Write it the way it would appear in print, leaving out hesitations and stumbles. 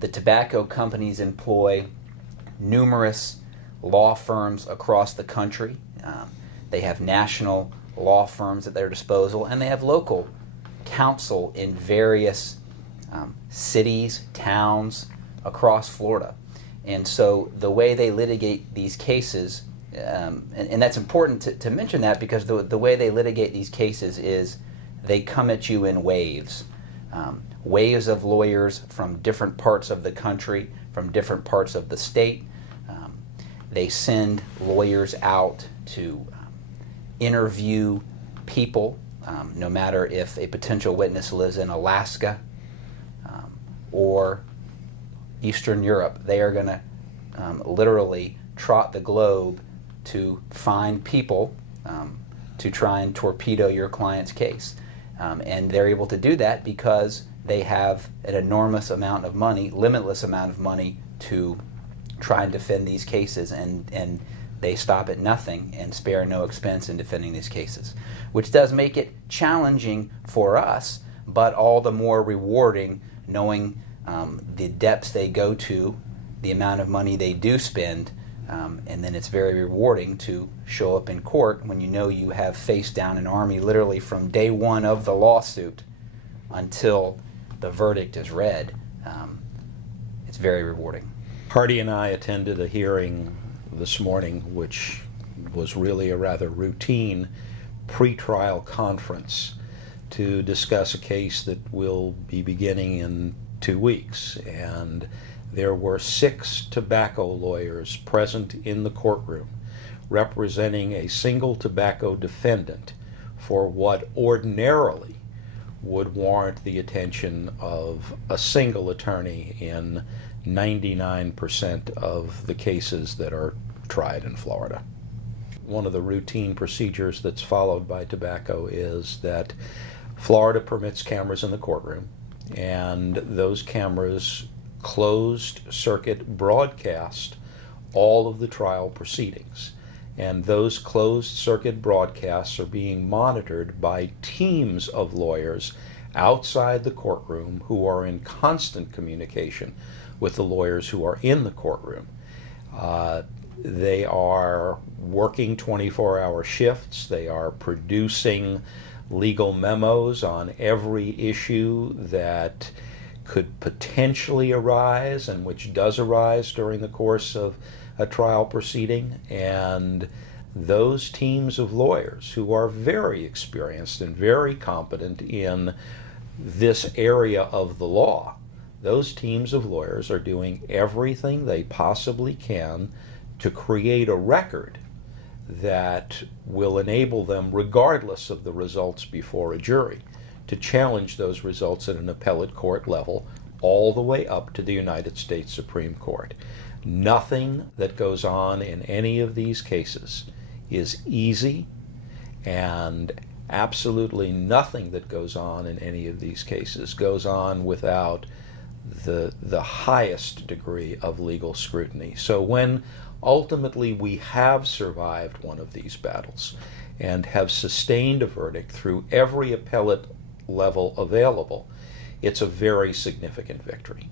The tobacco companies employ numerous law firms across the country. They have national law firms at their disposal, and they have local counsel in various cities, towns across Florida. And so the way they litigate these cases, and that's important to mention that, because the way they litigate these cases is they come at you in waves. Waves of lawyers from different parts of the country, from different parts of the state. They send lawyers out to interview people, no matter if a potential witness lives in Alaska or Eastern Europe. They are going to literally trot the globe to find people to try and torpedo your client's case. And they're able to do that because they have an enormous amount of money, limitless amount of money, to try and defend these cases, and they stop at nothing and spare no expense in defending these cases, which does make it challenging for us, but all the more rewarding knowing the depths they go to, the amount of money they do spend, and then it's very rewarding to show up in court when you know you have faced down an army literally from day one of the lawsuit until the verdict is read. It's very rewarding. Hardee and I attended a hearing this morning, which was really a rather routine pretrial conference to discuss a case that will be beginning in 2 weeks. And there were 6 tobacco lawyers present in the courtroom representing a single tobacco defendant for what ordinarily would warrant the attention of a single attorney in 99% of the cases that are tried in Florida. One of the routine procedures that's followed by tobacco is that Florida permits cameras in the courtroom, and those cameras closed circuit broadcast all of the trial proceedings. And those closed circuit broadcasts are being monitored by teams of lawyers outside the courtroom who are in constant communication with the lawyers who are in the courtroom. They are working 24-hour shifts. They are producing legal memos on every issue that could potentially arise and which does arise during the course of a trial proceeding. And those teams of lawyers who are very experienced and very competent in this area of the law, those teams of lawyers are doing everything they possibly can to create a record that will enable them, regardless of the results before a jury, to challenge those results at an appellate court level all the way up to the United States Supreme Court. Nothing that goes on in any of these cases is easy, and absolutely nothing that goes on in any of these cases goes on without the highest degree of legal scrutiny. So when ultimately we have survived one of these battles and have sustained a verdict through every appellate level available, it's a very significant victory.